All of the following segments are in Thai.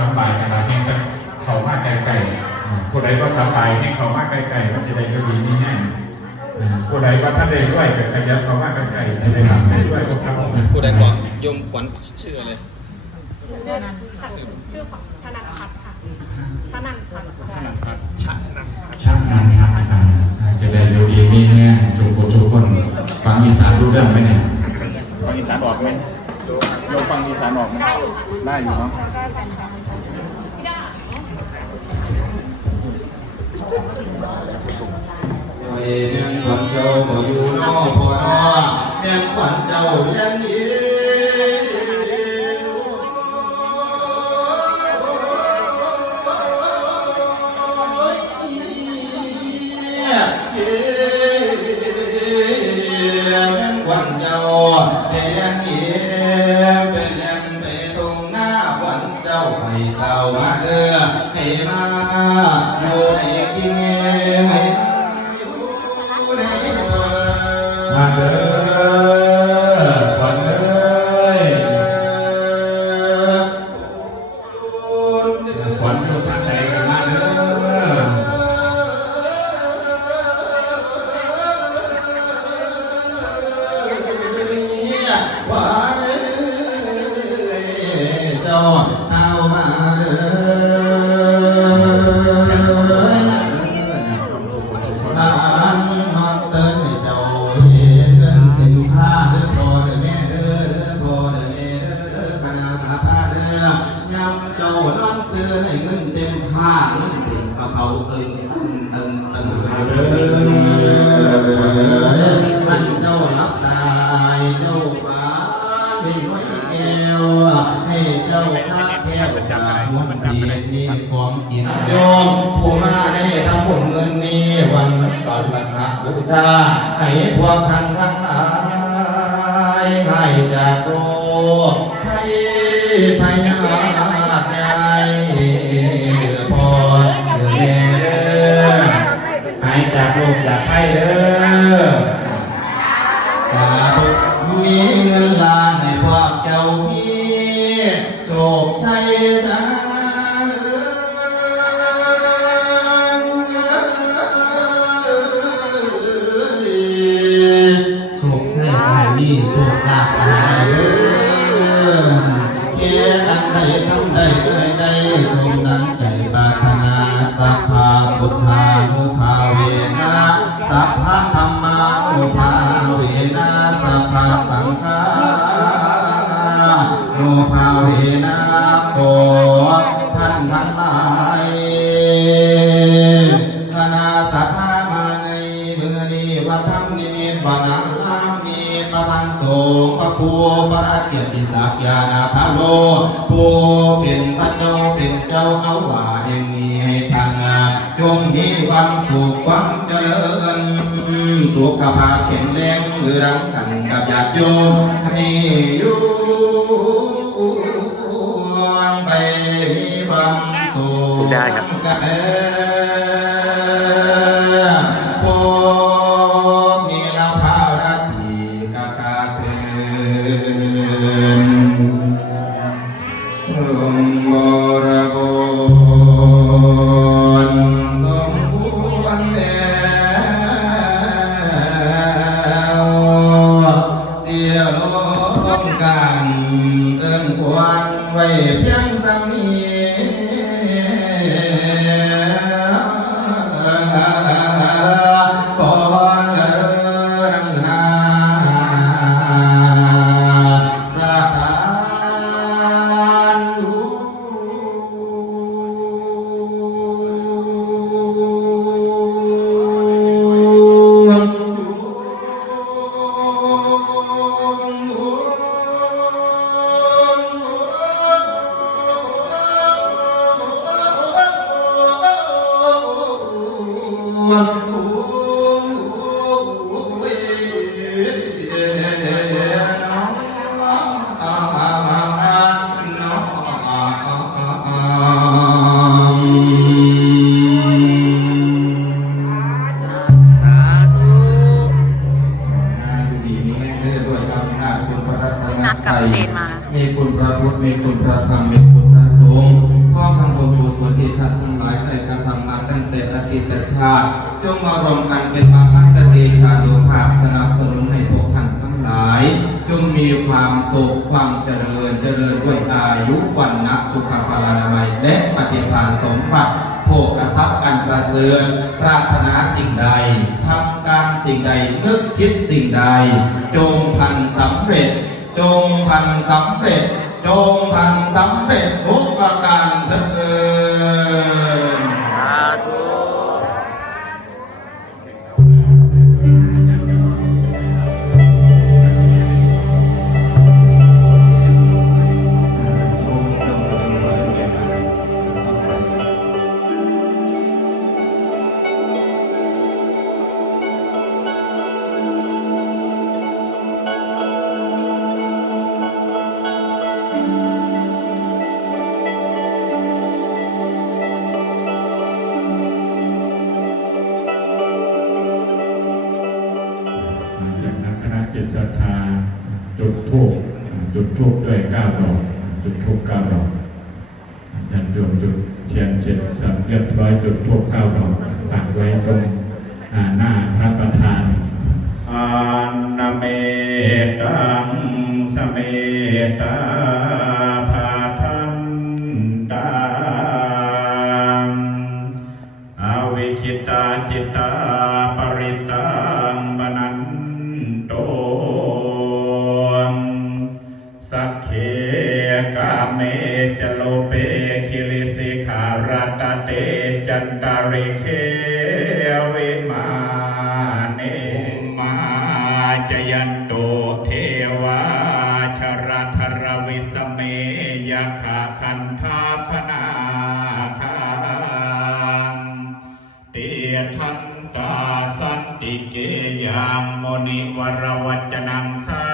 สบายกันนะเพียงแต่เขามากไกลๆผู้ใดก็สบายให้เขามากไกลๆก็จะได้ก็ดีนี่แน่ผู้ใดก็ท่านได้ด้วยก็ขยับเขามากไกลๆจะได้ทำได้ด้วยพวกเขาผู้ใดกว่ายมขวัญชื่ออะไรชื่อชื่อชื่อของธนันพัฒน์ค่ะธนันพัฒน์ช่างนั้นครับอ่าจะได้อยู่ดีมีแน่จุกจุกคนฟังอีสานรู้เรื่องไหมเนี่ยฟังอีสานออกไหมโยมฟังอีสานออกไหมได้อยู่เนาะ เมียนขวัญเจ้าบ่อยู่นอกพ่อนอเมียนขวัญเจ้าเล่นนี้ เตือนให้เงินเต็มผ้าเงินเต็มกระเป๋าตึงตึงตึงตึงเตือ ถนาสัพพะพุทธานุภาเวนะสัพ ประเกียรติศักดิ์ญาพะโลผู้เป็นพระเจ้าเป็นเจ้าเอาว่าอย่งนี้ให้ท่านจงมีความสุขความเจริญสุขภาพแข็งแรงหรือรังกันกับญาติโยมให้อยู่ไปมีความสุขได้ครับ สุขภาลานามัย และปฏิภาณสมบัติโภกทรัพย์อันประเสริฐปรารถนาสิ่งใดทำการสิ่งใดนึกคิดสิ่งใด จงพันสำเร็จ จงพันสำเร็จ จงพันสำเร็จทุกประการเถิด จิตศรัทธาจุดธูปจุดธูปด้วยเก้าดอกจุดธูปเก้าดอกญาติโยมจุดเทียนเสร็จสับเรียบร้อยจุดธูปเก้าดอกตักไว้ตรงหน้าพระประธานอานาเมตังสเมตา ติเกยามโมนิวรวัจนังสา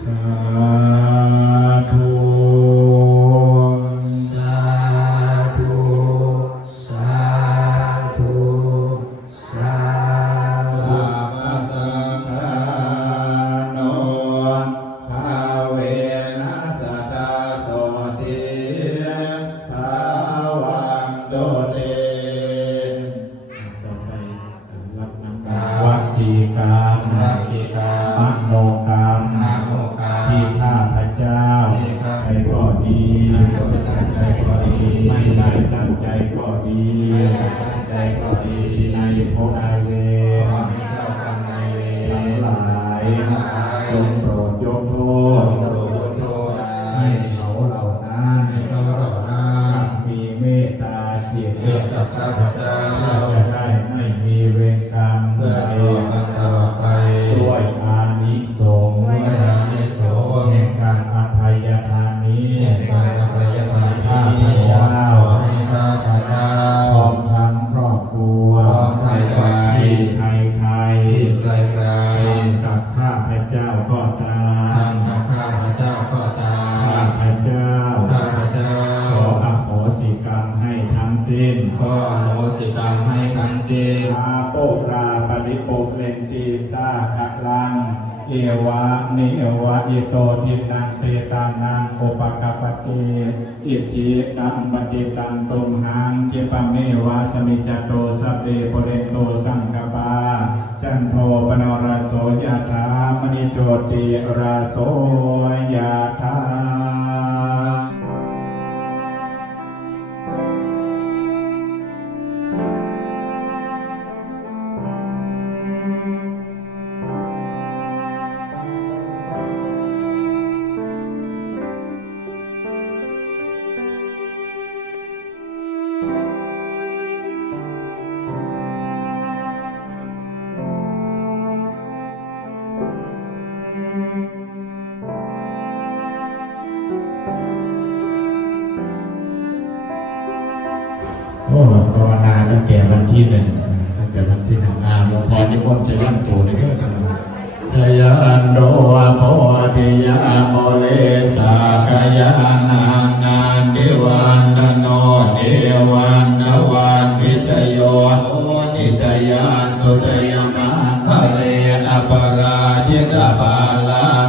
ส ตปาลา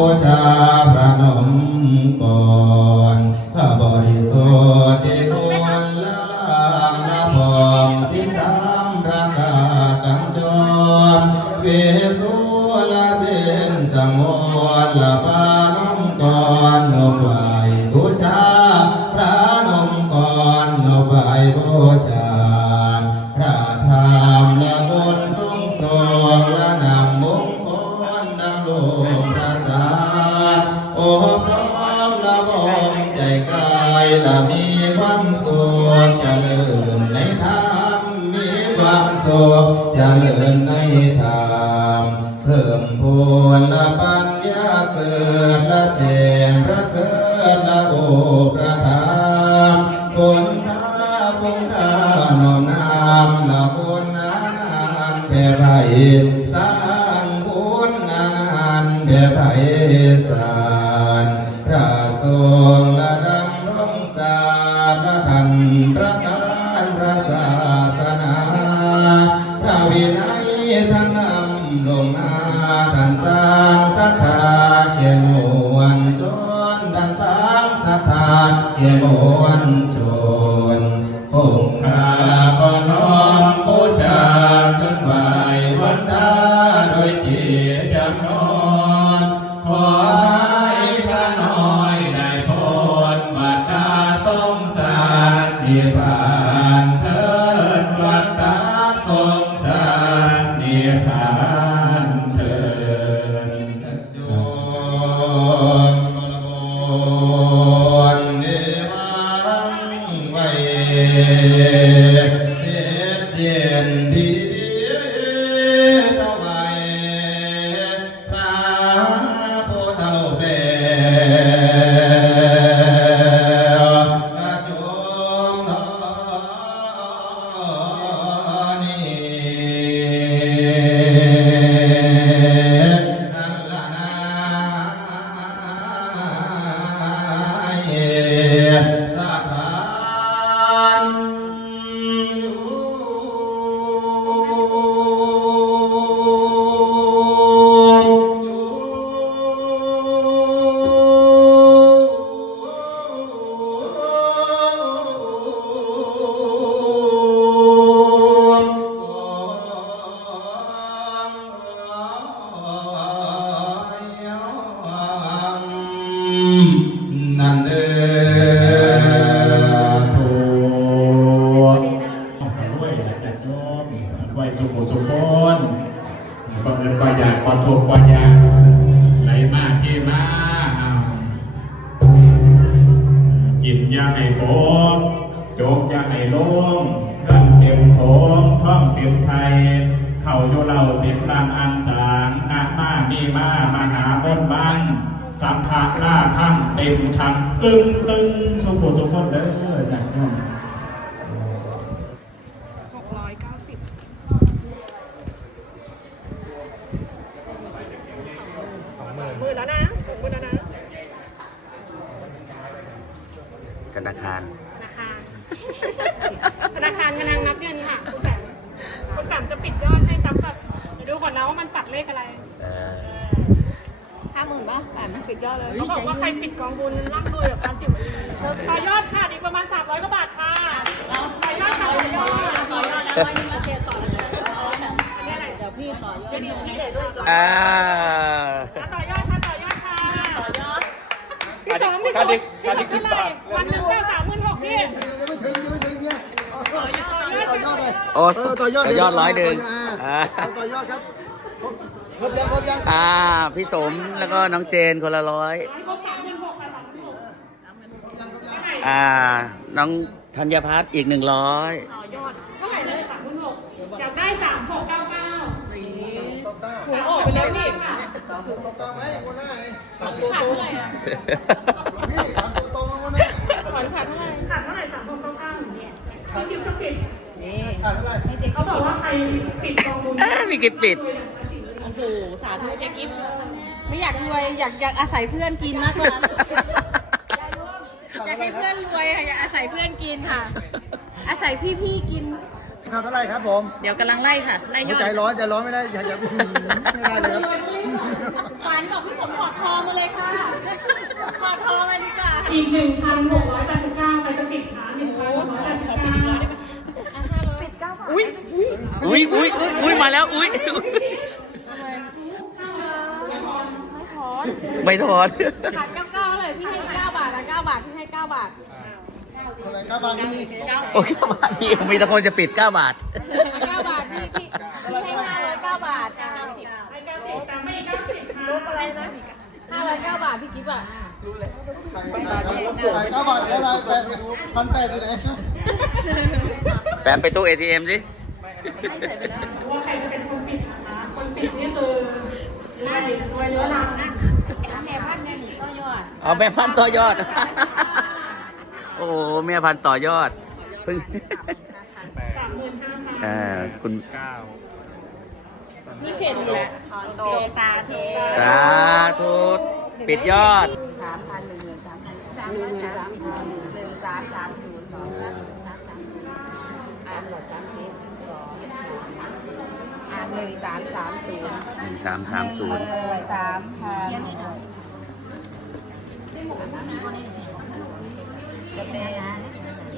บูชาพระนมก่อนพระบริสุทธิ์ที่คละลางนะพองสิ้นทามราคากำจรเว ตึงตึงสุขุสุขนเด้อจัดโยมหกร้อยเก้าสิบหมื่นแล้วนะหกหมื่นแล้วนะธนาคาร ธนาคารธนาคารกำลังนับเงินค่ะคุณแสมคุณแสมจะปิดยอดให้ซ้ำแบบเดี๋ยวดูก่อนนะว่ามันปัดเลขอะไรเอ่อ ห้าหมื่นป่ะแสมปิดยอดเลยเขาบอกว่าใครปิดกองบุญร่ำรวยแบบการสิบวันนี้ต่อยอดค่ะอีกประมาณ 300กว่าบาทค่ะต่อยอดค่ะต่อยอดต่อยอดแล้วไม่มาเทต่อเลยอันนี้อะไรเดี๋ยวพี่ต่อยอดพี่พี่เด็ดด้วยอ่าต่อยอดค่ะต่อยอดค่ะต่อยอดพี่สองพี่สองพี่สองเท่าไหร่วันหนึ่งได้สามหมื่นหกพี่ต่อยอดต่อยอดเลยโอ้ต่อยอดต่อยอดร้อยหนึ่งอ่าต่อยอดครับ ครบยังครบยังอ่า พี่สมแล้วก็น้องเจนคนละร้อยครบสามหมื่นหกค่ะสามหมื่นหกอ่า น้องธัญพัฒน์อีกหนึ่งร้อยต่อยอดเท่าไหร่เลยสามหมื่นหกอยากได้สามหกเก้าเก้าหวยออกไปแล้วนี่ตามตัวตรงไหมคนหน้าไงตามตัวขาดตรงเท่าไหร่อะพี่ตามตัวตรงมาคนหน้าขอนขาดเท่าไหร่ขาดเท่าไหร่สามหกเก้าเก้าเนี่ยพี่คิวจะปิดอ่านเท่าไหร่เขาบอกว่าใครปิดกองบุญเอ้ยมีกิจปิดโอ้โหสาธุเจ๊กิฟไม่อยากรวยอยากอยากอาศัยเพื่อนกินมากกว่าอยากให้เพื่อนรวยค่ะอยากอาศัยเพื่อนกินค่ะ อาศัยพี่ๆกินทำเท่าไหร่ครับผมเดี๋ยวกำลังไล่ค่ะไล่ยอดใจร้อนใจร้อนไม่ได้อย่าอย่าไม่ได้เลยครับฝันบอกพี่สมถอดทองมาเลยค่ะถอดทองมาดีกว่าอีกหนึ่งพันหกร้อยแปดสิบเก้าใครจะติดคะหนึ่งพันหกร้อยแปดสิบเก้าปิดเก้าบาทอุ้ยอุ้ยอุ้ยอุ้ยอุ้ยมาแล้วอุ้ย ไม่ถอนไม่ถอนขาดเก้าเก้าเลยพี่ให้อีกเก้าบาทนะเก้าบาทพี่ให้เก้าบาทเท่าไหร่ครับบางนี่โอ้ยเก้าบาทพี่มีแต่คนจะปิดเก้าบาทเก้าบาทพี่พี่พี่ให้ห้าร้อยเก้าบาทเก้าสิบให้เก้าสิบแต่ไม่เก้าสิบค่ะลบอะไรนะห้าร้อยเก้าบาทพี่กิ๊บอะเก้าบาทแล้วแปดพันแปดอยู่ไหนแปมไปตู้ ATM สิว่าใครจะเป็นคนปิด นะคะคนปิดนี่คือรวยรวยเรื้อรังนะแม่พันหนึ่งก็ยอดเอาแม่พันธุ์ต่อยอด โอ้แม่พันธุ์ต่อยอดเพิ่งสามหมื่นห้าพันเอ่อคุณนี่เข็นอยู่โตตาเทสาธุปิดยอดสามพันหนึ่งหมื่นสามพันสามหมื่นสามพันหนึ่งสามสามศูนย์สองสามสามศูนย์อ่านหมดสามสิบสองอ่าน หนึ่งสามสามศูนย์หนึ่งสามสามศูนย์สามพันจะเป็นห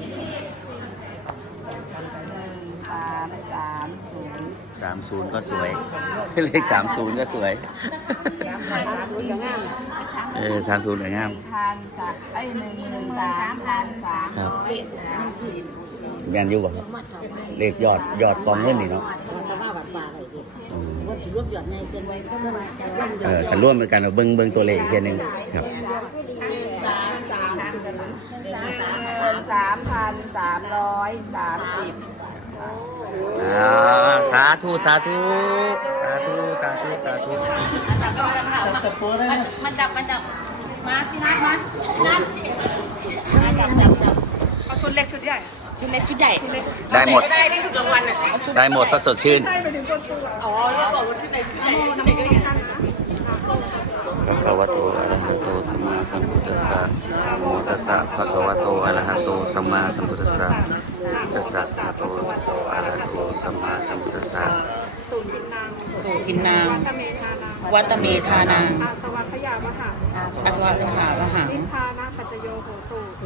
นึ่งสามสามศูนย์สามศูนย์ก็สวย เลขสามศูนย์ก็สวย สามศูนย์อย่างงั้นเออสามศูนย์สวยงาม พันสามไอ้หนึ่งหนึ่งสามพันสามครับแมนยูบ่ครับเลขยอดยอดกองเงินนี่เนาะ อืมเออขันร่วมกันเอาเบิ้งเบิ้งตัวเลขอีกทีหนึงครับสามสามศูนย์หนึ่งสามพันสามร้อยสามสิบอ่าสาธุสาธุสาธุสาธุสาธุมันจับมันจับมาพี่นัทมาพี่นัทมาจับจับจับเอาชุดเล็กชุดใหญ่ ชุดเล็กชุดใหญ่ได้หมด ได้ได้ถูกรางวัลอะได้หมดสดสดชื่นใช่ไปถึงคนตัวอ๋อแล้วบอกว่าชุดไหนชุดไหนน้ำมันก็ได้ท่านนะภะคะวะโตอะระหะโตสัมมาสัมพุทธัสสะนะโมตัสสะภะคะวะโตอะระหะโตสัมมาสัมพุทธัสสะตัสสะภะคะวะโตอะระหะโตสัมมาสัมพุทธัสสะสูตรทินนางสูทินนาง วัตเมธานางวัตเมธานางอาสวัคยามหาอัศวะคหาระหัง นิพพาน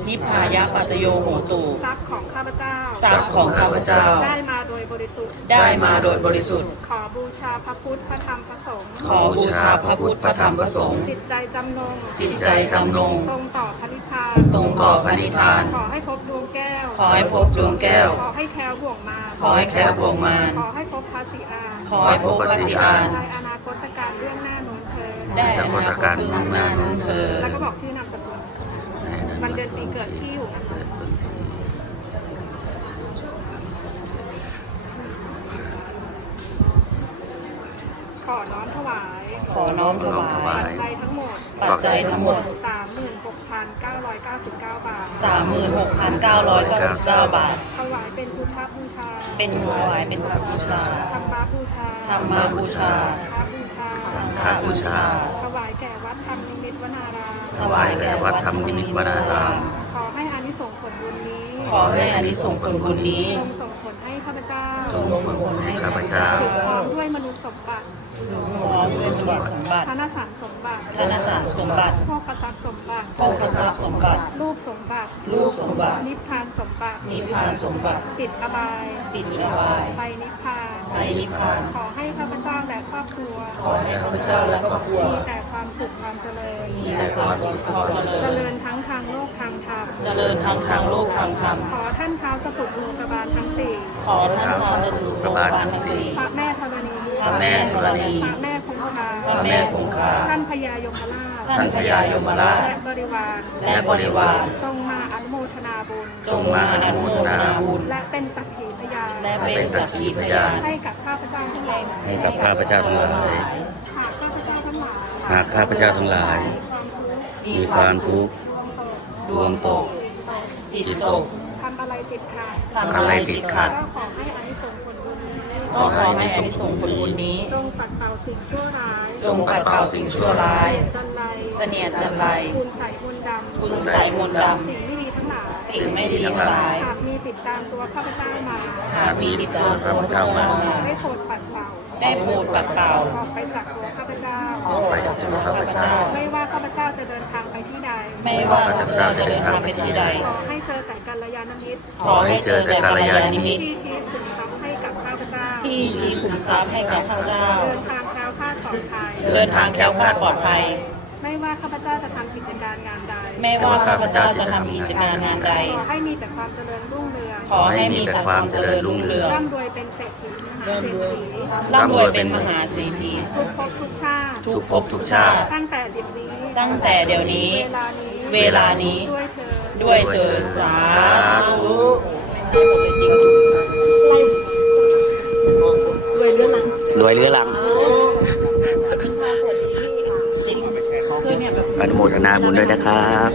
นิพพายะปัจจโยโหตูทรัพย์ของข้าพเจ้า ทรัพย์ของข้าพเจ้า ได้มาโดยบริสุทธิ์ ได้มาโดยบริสุทธิ์ ขอบูชาพระพุทธพระธรรมพระสงฆ์ ขอบูชาพระพุทธพระธรรมพระสงฆ์ จิตใจจำนง จิตใจจำนง ตรงต่อพระนิพพาน ตรงต่อพระนิพพาน ขอให้พบดวงแก้ว ขอให้พบดวงแก้ว ขอให้แคล้วบ่วงมารขอให้แคล้วบ่วงมารขอให้พบพระศรีอานขอให้พบพระศรีอานในอนาคตการเรื่องหน้าโน้นเธอญได้อนาคตข้างหน้านั้นเธอแล้วก็บอกชื่อนามสกุล วันเดือนปีเกิดที่อยู่นะคะขอน้อมถวายขอน้อมถวาถวายยปัจจัยทั้งหมดปัจจัยทั้งหมด 36,999 บาท 36,999 บาท ถวายเป็นพุทธบูชา เป็นถวายเป็นพระบูชา ธรรมบูชา ธรรมบูชา สังฆบูชาสังฆบูชาถวายแก่วัดธรรม ถวายแด่วัดธรรมนิมิตรวนาราม ขอให้อานิสงส์ผลบุญนี้ขอให้อานิสงส์ผลบุญนี้ จงส่งผลให้ข้าพเจ้าจงส่งผลให้ข้าพเจ้าพร้อมด้วยมนุษย์สมบัติพร้อมด้วยสมบัติสมบัติธนสารสมบัติธนสารสมบัติโภคทรัพย์สมบัติโภคทรัพย์สมบัติ รูปสมบัติรูปสมบัติ นิพพานสมบัติ นิพพานสมบัติ ปิดอบาย ปิดสบาย ไปนิพพาน ไปนิพพาน ขอให้ข้าพเจ้าและครอบครัว ขอให้ข้าพเจ้าและครอบครัว มีแต่ความ สุขความเจริญ มีแต่ความสุขความเจริเจญริญทั้งทางโลกทางธรรม เจริญทั้งทางโลกทางธรรม ขอท่านเท้าสตุโลกบาลทั้งสี่ ขอท่านพรจะถูกโลกบาลทั้งสี่ พระแม่ธรณี พระแม่ธรณี พระแม่คงคา พระแม่คงคา ท่านพญายมราช ท่านพญายมราช และบริวาร และบริวาร จงมาอนุโมทนาบุญ จงมาอนุโมทนาบุญ และเป็นสักขีพยาน และเป็นสักขีพยาน ให้กับข้าพเจ้าทั้งหลายให้กับข้าพเจ้าทั้งหลาย หากข้าพเจ้าทั้งหลายหากข้าพเจ้าทั้งหลาย มีความทุกข์ดวงตก จิตจิตตตกกทำอะไรติดขัดทำอะไรติดขัดก็ขอให้อานิสงส์ผลบุญนี้ขอให้อานิสงส์ผลบุญนี้ จงปัดเป่าสิ่งชั่วร้ายจงปัดเป่าสิ่งชั่วร้าย จันไรเสนียดจันไรคุณใส่มนต์ดำคุณใส่มนต์ดสิ่งไม่ดีทั้งหลายำสิ่งไม่ดีทั้งหลายหากมีติดตามตัวข้าพเจ้ามาหากมีติดตัวข้าพเจ้ามาได้โปรดปัดเป่า ได้โปรดปัดเป่าออกไปจากตัวข้าพเจ้า ออกไปจากตัวข้าพเจ้า ไม่ว่าข้าพเจ้าจะเดินทางไปที่ใด ไม่ว่าข้าพเจ้าจะเดินทางไปที่ใด ขอให้เจอแต่กัลยาณมิตร ขอให้เจอแต่กัลยาณมิตร ที่ชี้ขุนทรัพย์ให้กับข้าพเจ้า ที่ชี้ขุมทรัพย์ให้กับข้าพเจ้า เดินทางแคล้วคลาดปลอดภัย เดินทางแคล้วคลาดปลอดภัยไม่ว่าข้าพเจ้าจะทำกิจการงานใด ไม่ว่าข้าพเจ้าจะทำกิจการงานใด ขอให้มีแต่ความเจริญรุ่งเรือง ขอให้มีแต่ความเจริญรุ่งเรืองร่ำรวยเป็นเศรษฐีมหา ร่ำรวยเป็นมหาเศรษฐีทุกภพทุกชาติทุกภพทุกชาติ ตั้งแต่เดี๋ยวนี้ตั้งแต่เดี๋ยวนี้ เวลานี้เวลานี้ด้วยเธอด้วยเถิดสาธุรวยเรื่องนั้นรวยเรือลังอนุโมทนาบุญด้วยนะครับ